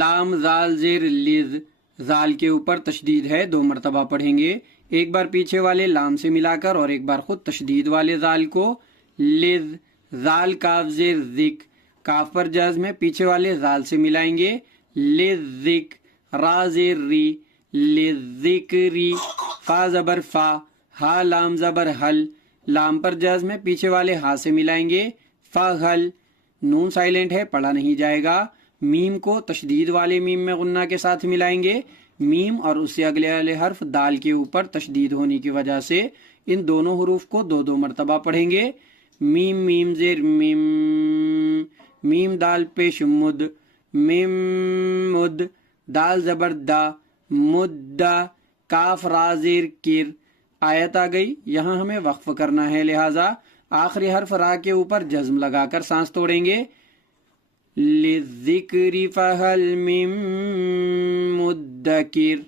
लाम जाल जेर लिज, जाल के ऊपर तशदीद है, 2 मरतबा पढ़ेंगे। एक बार पीछे वाले लाम से मिलाकर और एक बार खुद तशदीद वाले जाल को। लिज, जाल काफ जेर जिक, काफ पर जज्म है, पीछे वाले जाल से मिलाएंगे। लिजिक, रा जेर री, लिजिक्री, फा जबर फा, हा लाम जबर हल, लाम पर जज्म है, पीछे वाले हा से मिलाएंगे। फहल, नून साइलेंट है, पढ़ा नहीं जाएगा। मीम को तशदीद वाले मीम में गुन्ना के साथ मिलाएंगे। मीम और उससे अगले वाले हर्फ दाल के ऊपर तशदीद होने की वजह से इन दोनों हरूफ को 2-2 मरतबा पढ़ेंगे। मीम मीम जेर मीम, मीम दाल पेश मुद, मीम मुद, दाल जबर दा, मुद्दा, काफ राजेर किर। आयत आ गई, यहाँ हमें वक्फ करना है, लिहाजा आखिरी हर्फ रा के ऊपर जज्म लगाकर सांस तोड़ेंगे। लिज़िक्रि फहल मिन मुद्दकिर।